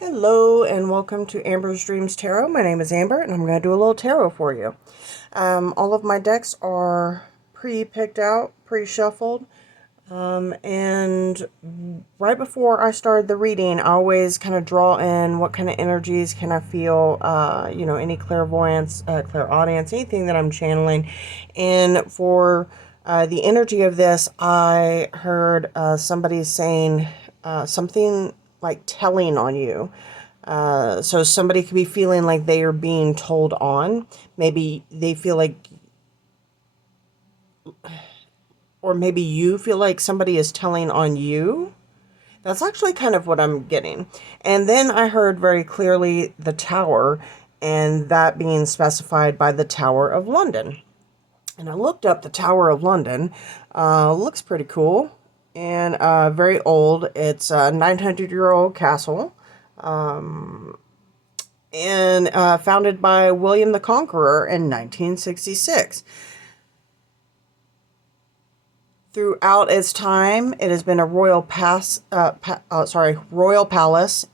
Hello and welcome to Amber's Dreams Tarot. My name is Amber and I'm going to do a little tarot for you. All of my decks are pre-picked out, pre-shuffled. And right before I started the reading, I always kind of draw in what kind of energies can I feel, any clairvoyance, clairaudience, anything that I'm channeling. And for the energy of this, I heard somebody saying something like telling on you. So somebody could be feeling like they are being told on. Maybe they feel like, or maybe you feel like somebody is telling on you. That's actually kind of what I'm getting. And then I heard very clearly the tower, and that being specified by the Tower of London. And I looked up the Tower of London. Looks pretty cool and very old. It's a 900-year-old castle. And founded by William the Conqueror in 1966. Throughout its time, it has been a royal palace,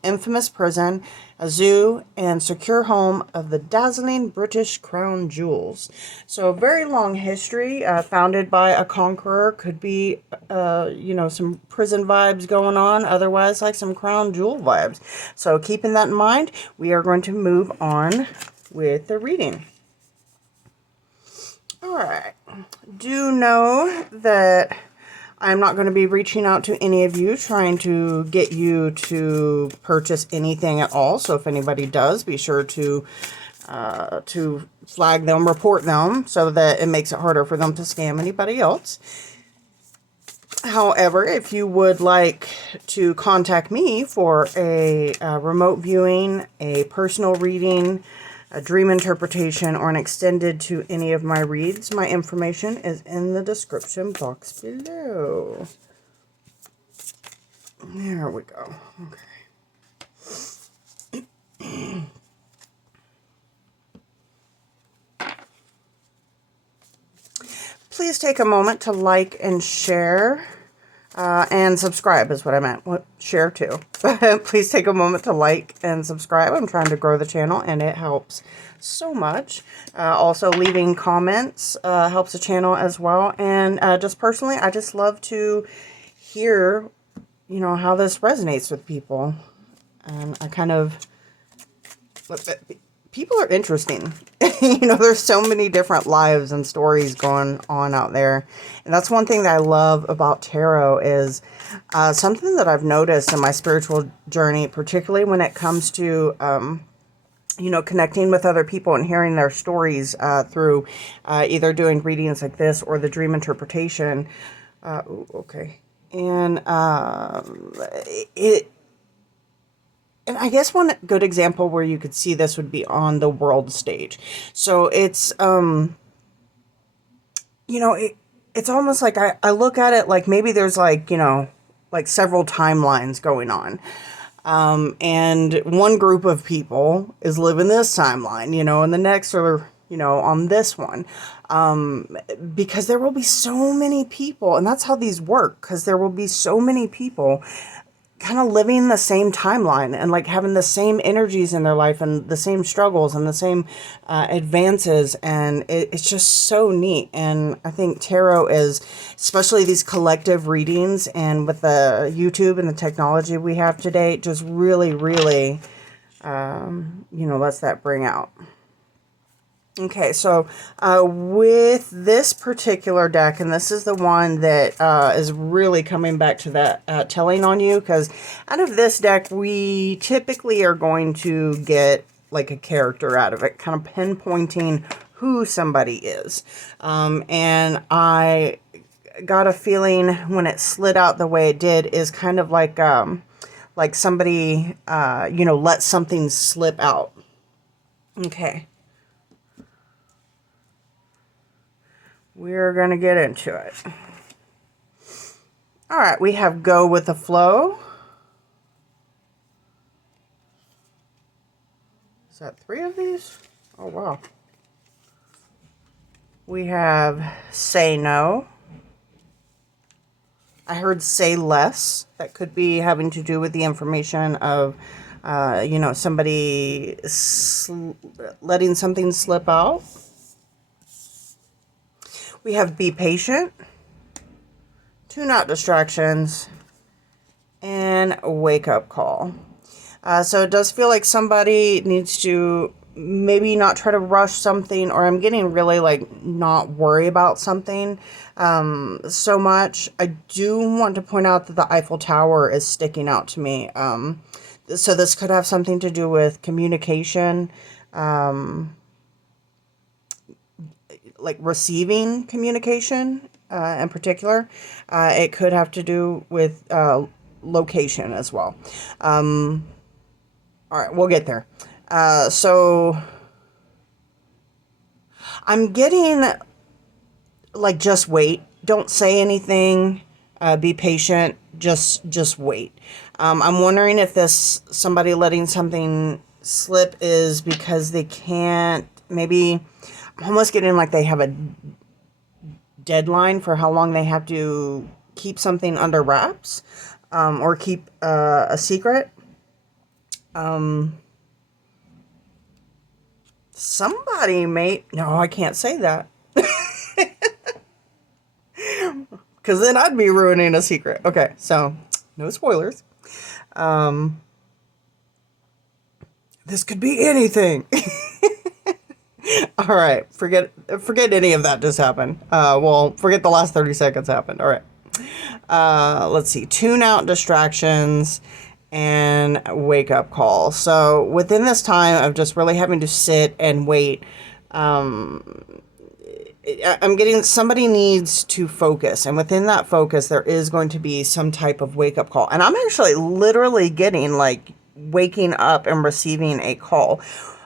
infamous prison, a zoo, and secure home of the dazzling British crown jewels. So, a very long history, founded by a conqueror. Could be, some prison vibes going on. Otherwise, like some crown jewel vibes. So, keeping that in mind, we are going to move on with the reading. All right. Do know that I'm not going to be reaching out to any of you trying to get you to purchase anything at all. So if anybody does, be sure to flag them, report them, so that it makes it harder for them to scam anybody else. However, if you would like to contact me for a remote viewing, a personal reading, a dream interpretation, or an extended to any of my reads, my information is in the description box below. There we go. Okay. Please take a moment to like and share. And subscribe is what I meant. Share too. Please take a moment to like and subscribe. I'm trying to grow the channel and it helps so much. Also, leaving comments helps the channel as well. And just personally, I just love to hear, how this resonates with people. And I kind of... People are interesting. There's so many different lives and stories going on out there. And that's one thing that I love about tarot is something that I've noticed in my spiritual journey, particularly when it comes to, connecting with other people and hearing their stories through either doing readings like this or the dream interpretation. Okay. And and I guess one good example where you could see this would be on the world stage. So it's, it's almost like I look at it like maybe there's like several timelines going on. And one group of people is living this timeline, and the next are, on this one. Because there will be so many people, and that's how these work, because there will be so many people kind of living the same timeline and like having the same energies in their life and the same struggles and the same advances, and it's just so neat. And I think tarot is, especially these collective readings, and with the YouTube and the technology we have today, just really lets that bring out. Okay, so with this particular deck, and this is the one that is really coming back to that telling on you, because out of this deck, we typically are going to get like a character out of it, kind of pinpointing who somebody is. And I got a feeling when it slid out the way it did is kind of like somebody, let something slip out. Okay. We're going to get into it. All right, we have go with the flow. Is that 3 of these? Oh, wow. We have say no. I heard say less. That could be having to do with the information of Somebody letting something slip out. We have be patient, tune out distractions, and wake up call. So it does feel like somebody needs to maybe not try to rush something, or I'm getting really not worry about something so much. I do want to point out that the Eiffel Tower is sticking out to me. So this could have something to do with communication, receiving communication in particular. It could have to do with location as well. All right, we'll get there. So I'm getting just wait. Don't say anything. Be patient. Just wait. I'm wondering if this somebody letting something slip is because they can't. Maybe I'm almost getting they have a deadline for how long they have to keep something under wraps, or keep a secret. Somebody may... No, I can't say that. Because then I'd be ruining a secret. Okay, so no spoilers. This could be anything. All right, forget any of that just happened. Forget the last 30 seconds happened. All right. Let's see. Tune out distractions and wake up call. So within this time of just really having to sit and wait, I'm getting somebody needs to focus, and within that focus there is going to be some type of wake up call. And I'm actually literally getting waking up and receiving a call,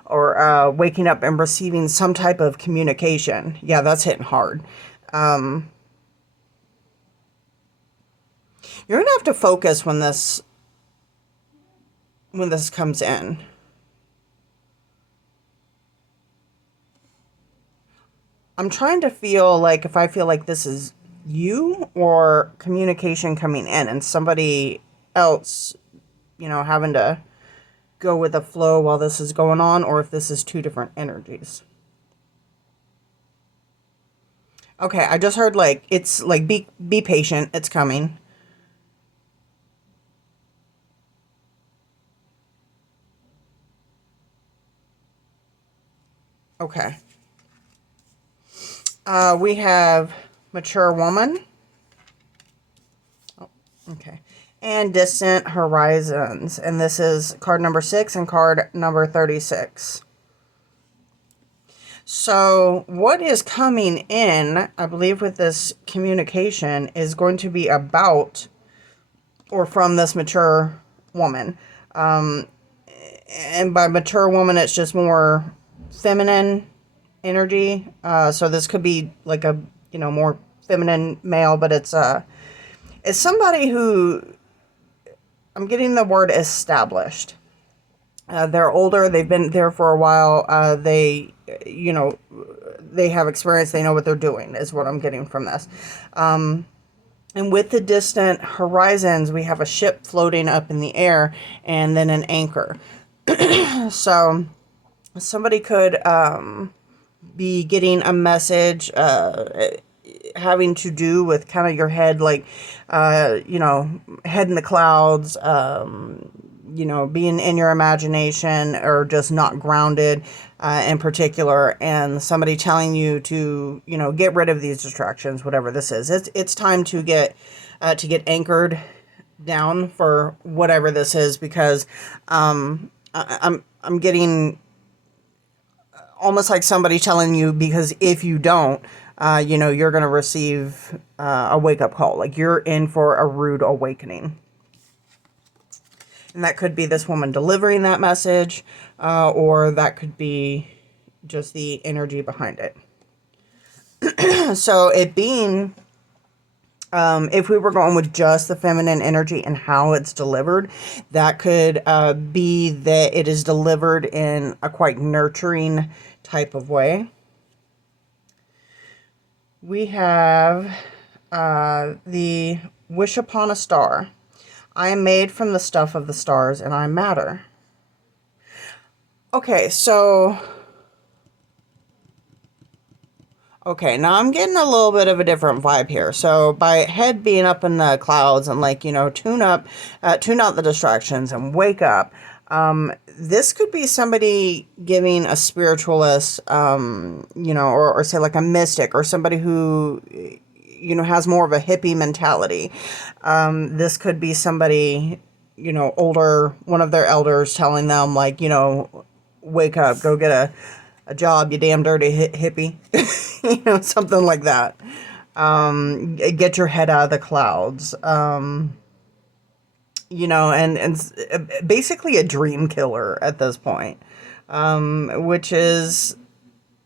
or waking up and receiving some type of communication. Yeah, that's hitting hard. You're gonna have to focus when this comes in. I'm trying to feel if I feel like this is you or communication coming in and somebody else, having to go with the flow while this is going on, or if this is two different energies. Okay, I just heard it's be patient, it's coming. Okay. We have mature woman. Oh, okay. And distant horizons. And this is card number 6 and card number 36. So what is coming in, I believe, with this communication is going to be about, or from this mature woman. And by mature woman, it's just more feminine energy. So this could be a more feminine male, but it's somebody who, I'm getting the word established. They're older. They've been there for a while. They have experience. They know what they're doing, is what I'm getting from this. And with the distant horizons, we have a ship floating up in the air and then an anchor. So somebody could be getting a message having to do with kind of your head, head in the clouds, being in your imagination, or just not grounded in particular, and somebody telling you to, get rid of these distractions, whatever this is. It's time to get anchored down for whatever this is, because I'm getting almost like somebody telling you, because if you don't, you're going to receive a wake-up call. You're in for a rude awakening. And that could be this woman delivering that message, or that could be just the energy behind it. So it being, if we were going with just the feminine energy and how it's delivered, that could be that it is delivered in a quite nurturing type of way. We have the wish upon a star. I am made from the stuff of the stars, and I matter. Okay, so okay, now I'm getting a little bit of a different vibe here. So by head being up in the clouds and like, tune out the distractions and wake up. This could be somebody giving a spiritualist, or say like a mystic or somebody who, has more of a hippie mentality. This could be somebody, older, one of their elders telling them like, wake up, go get a job, you damn dirty hippie, something like that. Get your head out of the clouds. And basically a dream killer at this point, which is,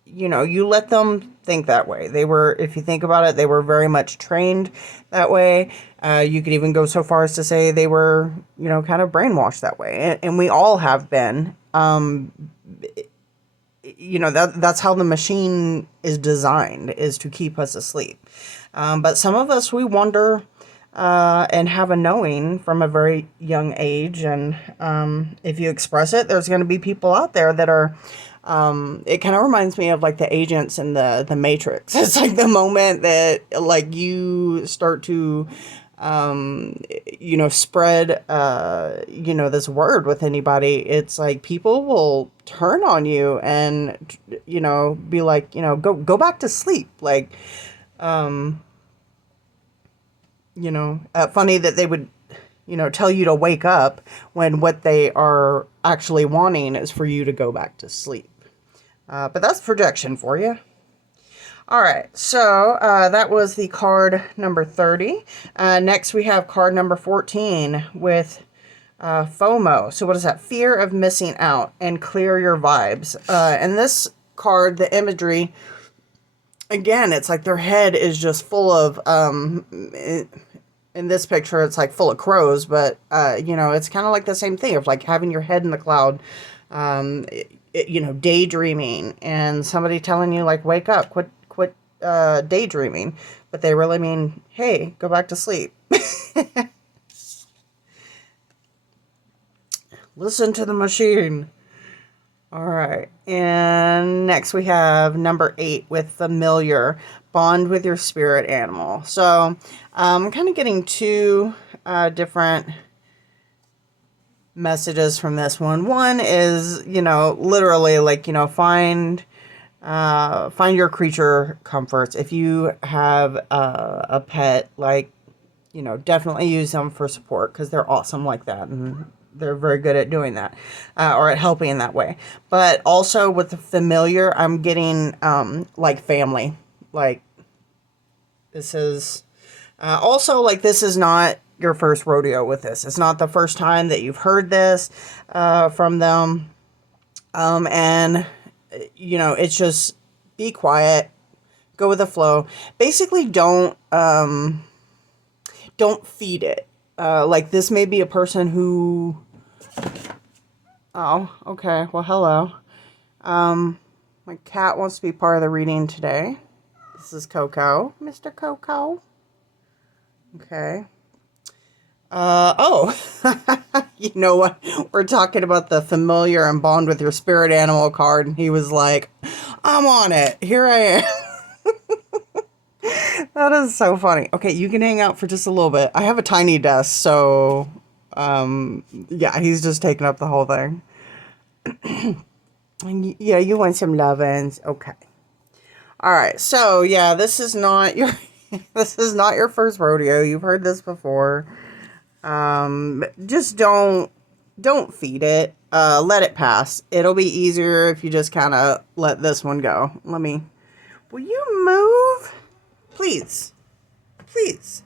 you let them think that way. They were, if you think about it, they were very much trained that way. You could even go so far as to say they were, kind of brainwashed that way. And we all have been. That's how the machine is designed, is to keep us asleep. But some of us, we wonder and have a knowing from a very young age. And if you express it, there's going to be people out there that are, it kind of reminds me of like the agents in the Matrix. It's like the moment that like you start to spread, this word with anybody, it's like people will turn on you and, be like, go back to sleep. Like, funny that they would, tell you to wake up when what they are actually wanting is for you to go back to sleep. But that's projection for you. All right, so that was the card number 30. Next, we have card number 14 with FOMO. So what is that? Fear of missing out, and clear your vibes. And this card, the imagery, again, it's like their head is just full of, in this picture, it's like full of crows, but, it's kind of like the same thing of like having your head in the cloud, daydreaming, and somebody telling you like, wake up, quit daydreaming, but they really mean, hey, go back to sleep. Listen to the machine. All right, and next we have number 8 with familiar, bond with your spirit animal. So I'm kind of getting two different messages from this one. One is, literally like, find your creature comforts. If you have a pet, like, definitely use them for support, because they're awesome like that, and they're very good at doing that, or at helping in that way. But also with the familiar, I'm getting like family. Like, this is also like, this is not your first rodeo with this. It's not the first time that you've heard this from them. And it's just be quiet, go with the flow. Basically, don't feed it. Like, this may be a person who, oh, okay, well, hello. My cat wants to be part of the reading today. This is Coco. Mr. Coco. Okay. Oh, you know what? We're talking about the familiar and bond with your spirit animal card, and he was like, I'm on it. Here I am. That is so funny. Okay, you can hang out for just a little bit. I have a tiny desk, so, yeah, he's just taking up the whole thing. Yeah, you want some lovin's. Okay. All right, so, yeah, this is not your, this is not your first rodeo. You've heard this before. Just don't feed it. Let it pass. It'll be easier if you just kind of let this one go. Will you move? Please. Please.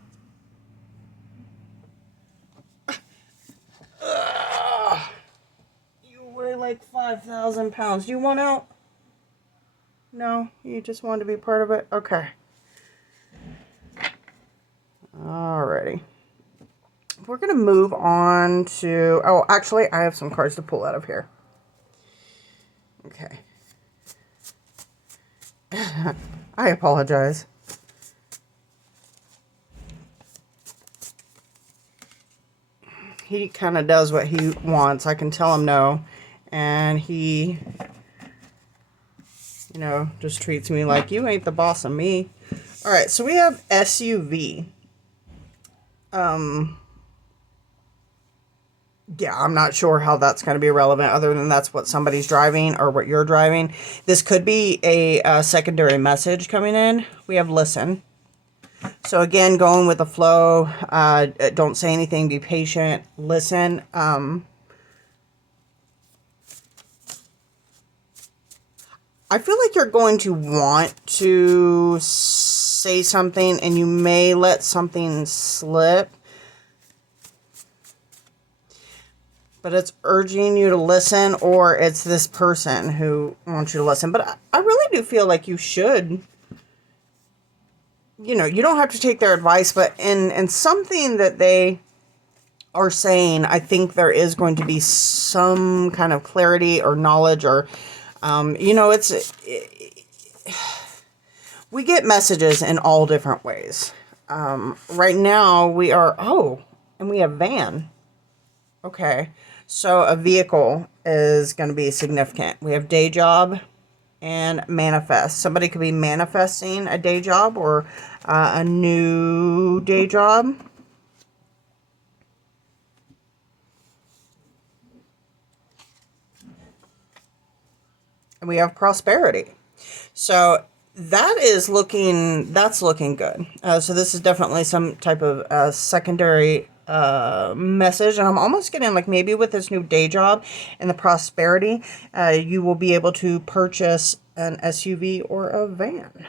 You weigh like 5,000 pounds. Do you want out? No? You just want to be part of it? Okay. Alrighty. We're going to move on to... Oh, actually, I have some cards to pull out of here. Okay. I apologize. He kind of does what he wants. I can tell him no, And he, you know, just treats me like you ain't the boss of me. All right, so we have SUV. Yeah, I'm not sure how that's going to be relevant other than that's what somebody's driving or what you're driving. This could be a secondary message coming in. We have listen. So again, going with the flow. Don't say anything. Be patient. Listen. I feel like you're going to want to say something and you may let something slip. But it's urging you to listen, or it's this person who wants you to listen. But I really do feel like you should, you know, you don't have to take their advice, but in something that they are saying, I think there is going to be some kind of clarity or knowledge or, you know, we get messages in all different ways. Right now we are, and we have van. Okay. So a vehicle is going to be significant. We have day job and manifest. Somebody could be manifesting a day job or a new day job. And we have prosperity. So that's looking good. So this is definitely some type of secondary message, and I'm almost getting like maybe with this new day job and the prosperity, you will be able to purchase an SUV or a van.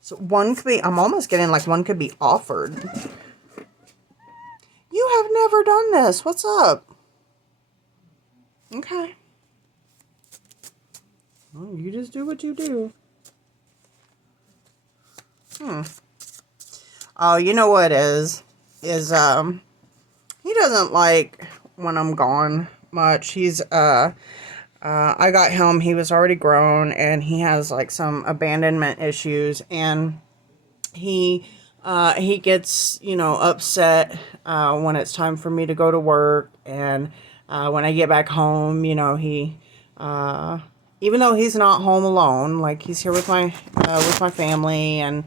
So one could be, I'm almost getting like one could be offered. You have never done this. What's up? Okay. Well, you just do what you do. Oh, you know what is he doesn't like when I'm gone much. I got him, he was already grown, and he has like some abandonment issues, and he gets, you know, upset when it's time for me to go to work, and when I get back home, you know, he even though he's not home alone, like he's here with my family, and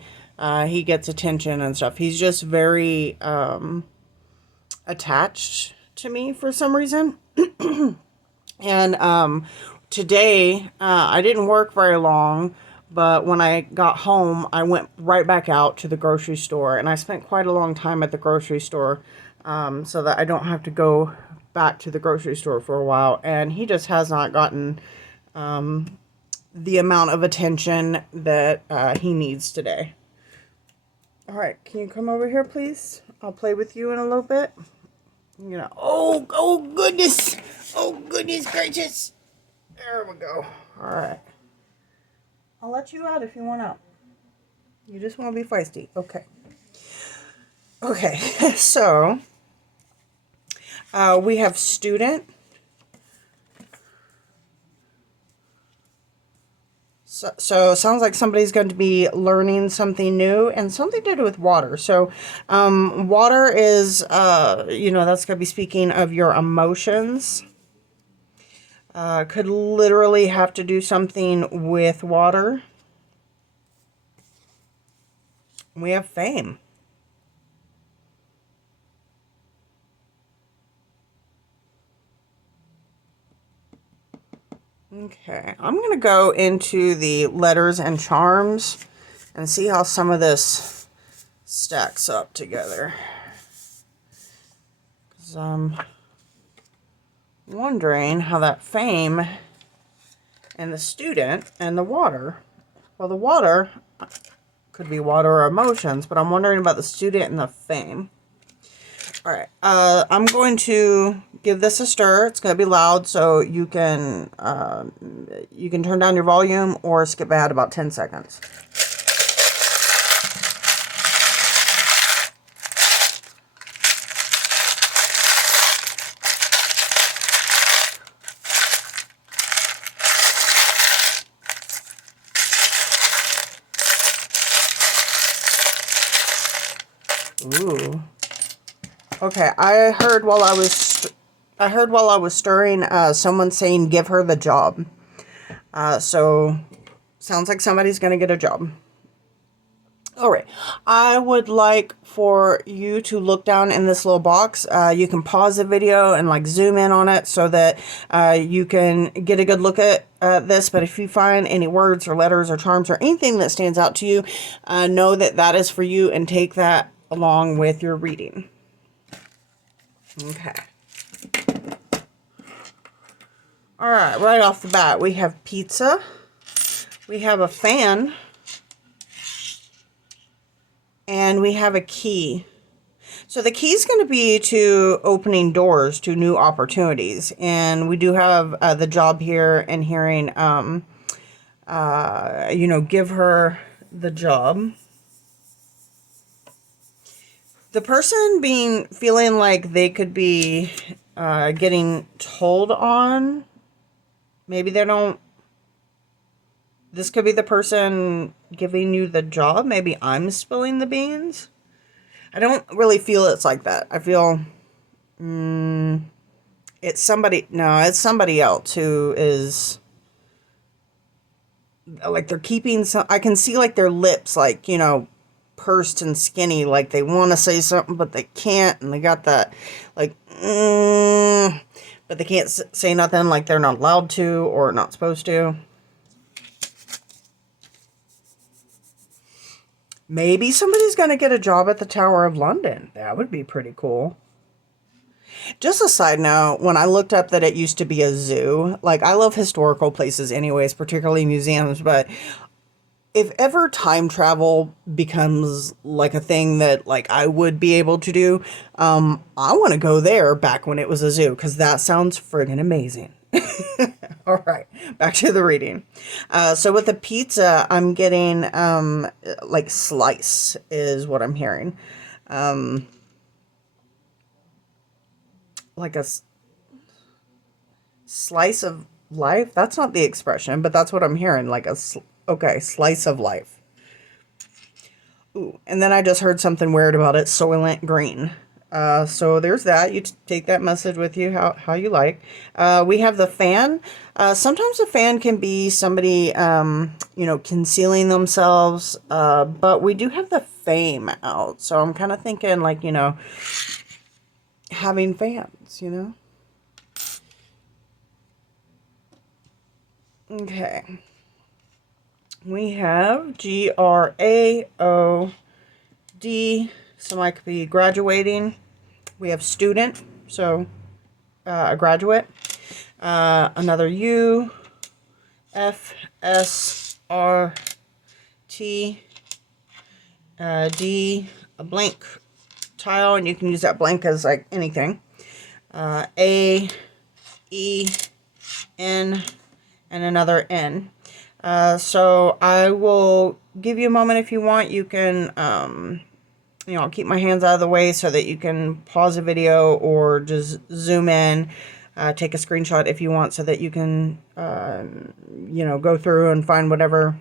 he gets attention and stuff. He's just very attached to me for some reason. And today, I didn't work very long, but when I got home, I went right back out to the grocery store, and I spent quite a long time at the grocery store, so that I don't have to go back to the grocery store for a while. And he just has not gotten the amount of attention that he needs today. All right, can you come over here, please? I'll play with you in a little bit. You know, oh goodness. Oh, goodness gracious. There we go. All right. I'll let you out if you want out. You just want to be feisty. Okay. Okay, so we have student. So it sounds like somebody's going to be learning something new and something to do with water. So water is, you know, that's going to be speaking of your emotions. Could literally have to do something with water. We have fame. Okay, I'm going to go into the letters and charms and see how some of this stacks up together. Because I'm wondering how that fame and the student and the water, well, the water could be water or emotions, but I'm wondering about the student and the fame. All right, I'm going to give this a stir. It's going to be loud, so you can turn down your volume or skip ahead about 10 seconds. Ooh. Okay, I heard while I was I heard while I was stirring, someone saying, give her the job. So, sounds like somebody's going to get a job. All right. I would like for you to look down in this little box. You can pause the video and like zoom in on it so that you can get a good look at this. But if you find any words or letters or charms or anything that stands out to you, know that that is for you and take that along with your reading. Okay. All right off the bat, we have pizza. We have a fan. And we have a key. So the key is going to be to opening doors to new opportunities. And we do have the job here and hearing, give her the job. The person feeling like they could be getting told on. Maybe they don't. This could be the person giving you the job. Maybe I'm spilling the beans. I don't really feel it's like that. I feel it's somebody. No, it's somebody else who is like they're keeping some. I can see like their lips, like pursed and skinny, like they want to say something but they can't, and they got that like, but they can't say nothing, like they're not allowed to or not supposed to. Maybe somebody's going to get a job at the Tower of London. That would be pretty cool. Just a side note, when I looked up that it used to be a zoo, like I love historical places anyways, particularly museums, but if ever time travel becomes like a thing that like I would be able to do, I want to go there back when it was a zoo, because that sounds friggin' amazing. All right, back to the reading. So with the pizza, I'm getting like slice is what I'm hearing. Like a slice of life. That's not the expression, but that's what I'm hearing. Like okay, slice of life. Ooh, and then I just heard something weird about it. Soylent Green. So there's that. You take that message with you how you like. We have the fan. Sometimes a fan can be somebody, concealing themselves. But we do have the fame out. So I'm kind of thinking like, having fans, Okay. We have GRAOD. So I could be graduating. We have student, so a graduate. Another U, F, S, R, T, D, a blank tile, and you can use that blank as like anything. A, E, N, and another N. So I will give you a moment if you want. You can, I'll keep my hands out of the way so that you can pause the video or just zoom in, take a screenshot if you want so that you can, go through and find whatever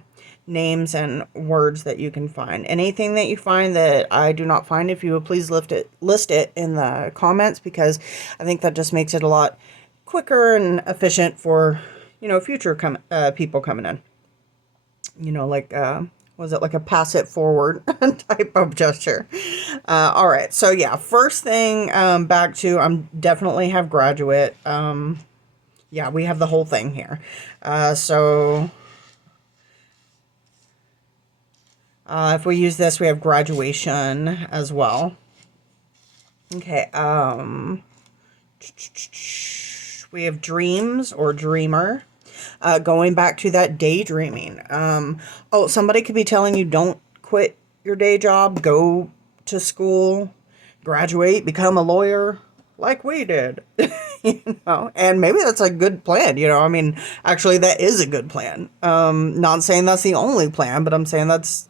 names and words that you can find. Anything that you find that I do not find, if you would please list it in the comments, because I think that just makes it a lot quicker and efficient for, future people coming in. Was it like a pass it forward type of gesture? All right. So yeah, first thing, back to, I'm definitely have graduate. Yeah, we have the whole thing here. If we use this, we have graduation as well. Okay. We have dreams or dreamer. Going back to that daydreaming. Somebody could be telling you don't quit your day job, go to school, graduate, become a lawyer like we did, and maybe that's a good plan. Actually that is a good plan. Not saying that's the only plan, but I'm saying that's,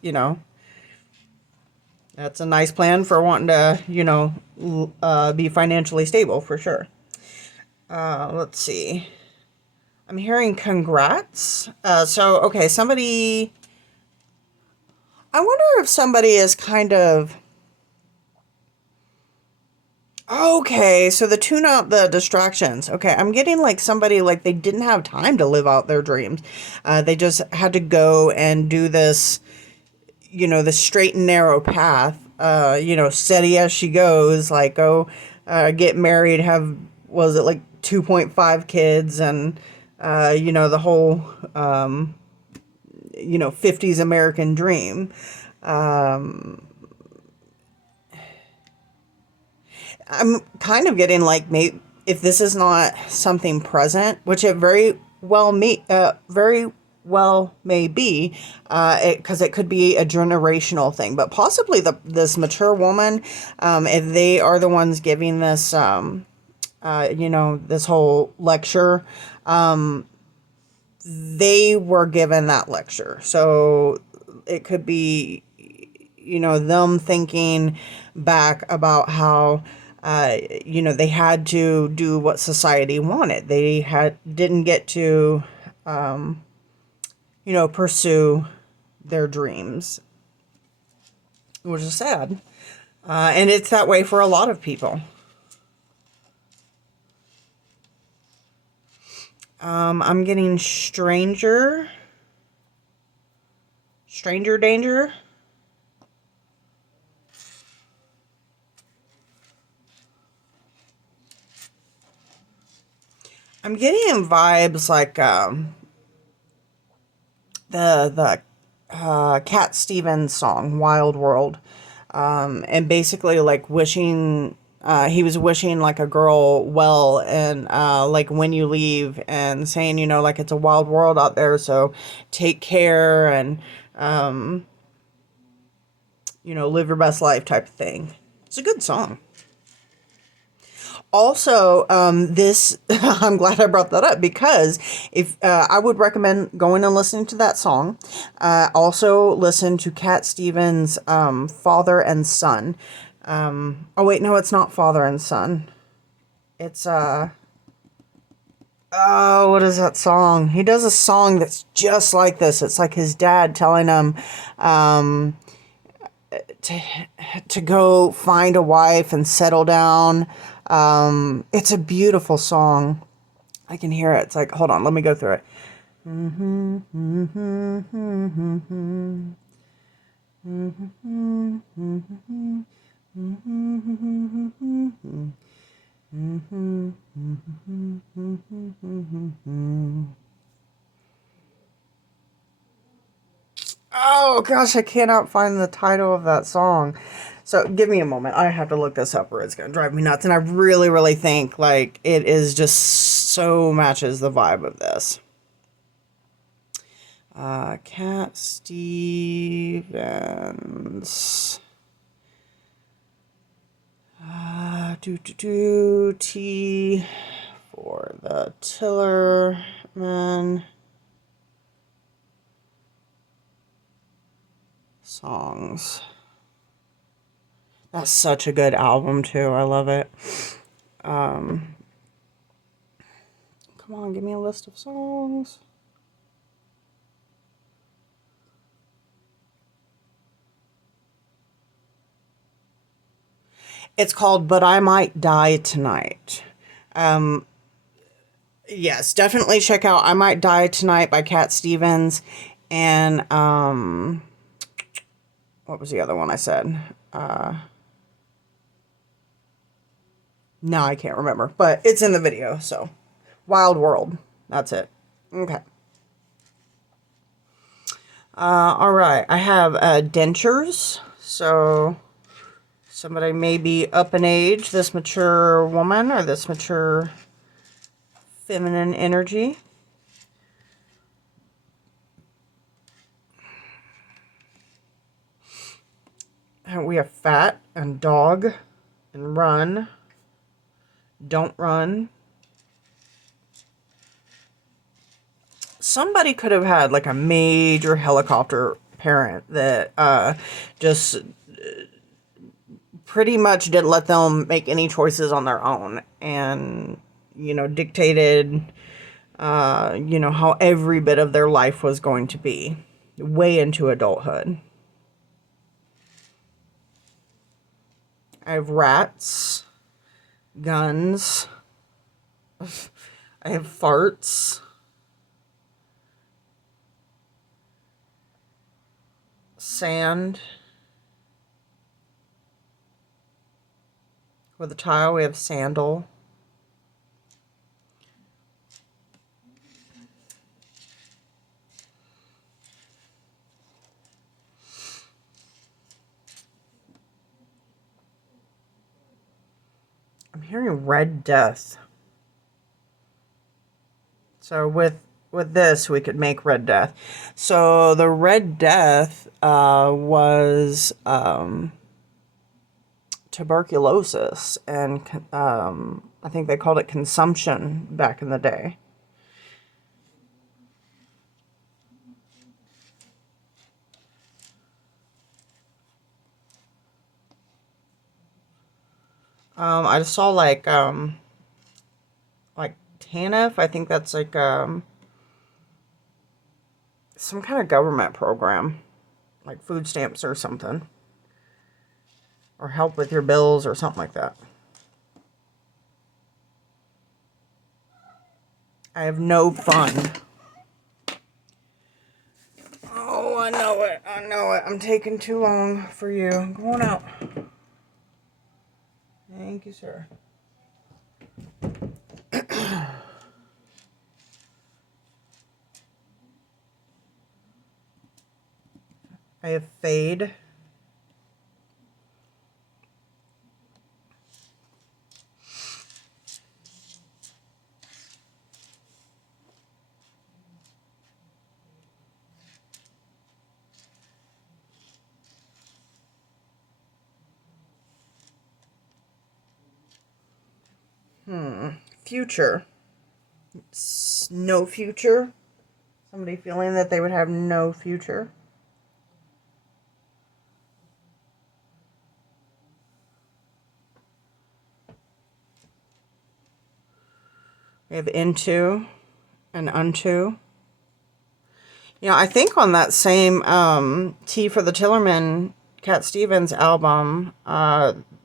that's a nice plan for wanting to, be financially stable for sure. Let's see. I'm hearing congrats. Okay, somebody... I wonder if somebody is kind of... Okay, so the tune out the distractions. Okay, I'm getting like somebody like they didn't have time to live out their dreams. They just had to go and do this, the straight and narrow path. Steady as she goes, like go get married, have, was it like 2.5 kids, and the whole 50s American dream. I'm kind of getting like, maybe if this is not something present, which it very well may be, because it could be a generational thing, but possibly this mature woman, if they are the ones giving this, this whole lecture, they were given that lecture, so it could be, them thinking back about how, they had to do what society wanted. They didn't get to, pursue their dreams, which is sad. And it's that way for a lot of people. I'm getting stranger danger. I'm getting vibes like the Cat Stevens song "Wild World," and basically like wishing. He was wishing like a girl well, and like when you leave, and saying, like it's a wild world out there, so take care, and live your best life type of thing. It's a good song. Also, this I'm glad I brought that up, because if I would recommend going and listening to that song. Also, listen to Cat Stevens' "Father and Son." Oh wait, no, it's not "Father and Son." It's oh, what is that song? He does a song that's just like this. It's like his dad telling him, um, to go find a wife and settle down. It's a beautiful song. I can hear it. It's like, hold on, let me go through it. Oh gosh, I cannot find the title of that song. So give me a moment. I have to look this up, or it's gonna drive me nuts. And I really, really think like it is just so matches the vibe of this. Cat Stevens. T for the Tillerman songs. That's such a good album too. I love it. Come on, give me a list of songs. It's called "But I Might Die Tonight." Yes, definitely check out "I Might Die Tonight" by Cat Stevens, and what was the other one I said? No, I can't remember, but it's in the video. So, "Wild World." That's it. Okay. All right. I have dentures. So somebody may be up in age, this mature woman or this mature feminine energy. And we have fat and dog and run. Don't run. Somebody could have had like a major helicopter parent that just pretty much didn't let them make any choices on their own, and dictated how every bit of their life was going to be way into adulthood. I have rats. guns. I have farts. Sand. With a tile, we have sandal. I'm hearing red death. So with this, we could make red death. So the red death was tuberculosis, and I think they called it consumption back in the day. I just saw like TANF. I think that's like some kind of government program, like food stamps or something, or help with your bills or something like that. I have no fun. Oh, I know it. I know it. I'm taking too long for you. Go on out. Thank you, sir. I have fade. Future. No future. Somebody feeling that they would have no future. We have into and unto. You know, I think on that same T for the Tillerman, Cat Stevens album,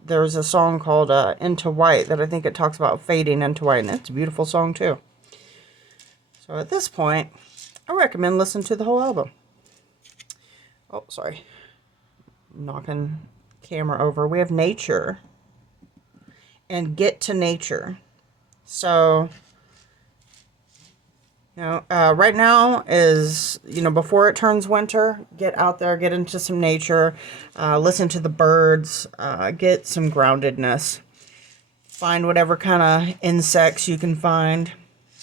there's a song called Into White that I think it talks about fading into white, and it's a beautiful song too. So at this point, I recommend listening to the whole album. Oh, sorry. Knocking camera over. We have nature and get to nature. So, you know, right now is, you know, before it turns winter, get out there, get into some nature, listen to the birds, get some groundedness. Find whatever kind of insects you can find.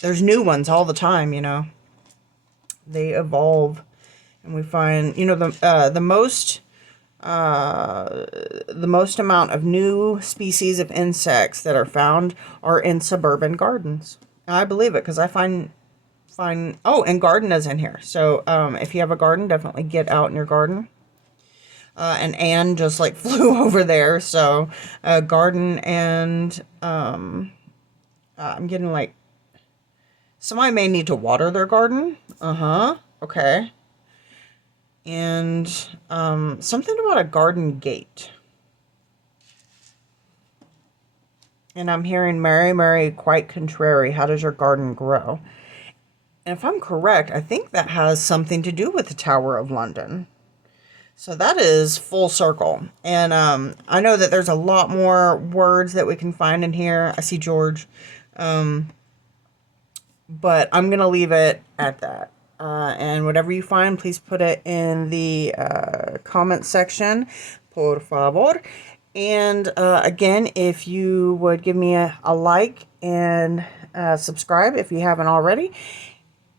There's new ones all the time, you know. They evolve, and we find, you know, the most amount of new species of insects that are found are in suburban gardens. And I believe it because I find oh, and garden is in here. So if you have a garden, definitely get out in your garden. And Anne just like flew over there. So garden, and I'm getting like somebody may need to water their garden. Okay. And something about a garden gate. And I'm hearing Mary, Mary, quite contrary. How does your garden grow? And if I'm correct, I think that has something to do with the Tower of London. So that is full circle. And I know that there's a lot more words that we can find in here. I see George. But I'm going to leave it at that. And whatever you find, please put it in the comment section, por favor. And again, if you would give me a like and subscribe if you haven't already.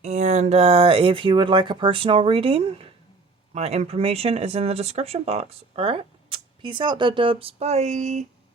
And if you would like a personal reading, my information is in the description box. All right. Peace out, dubs. Bye.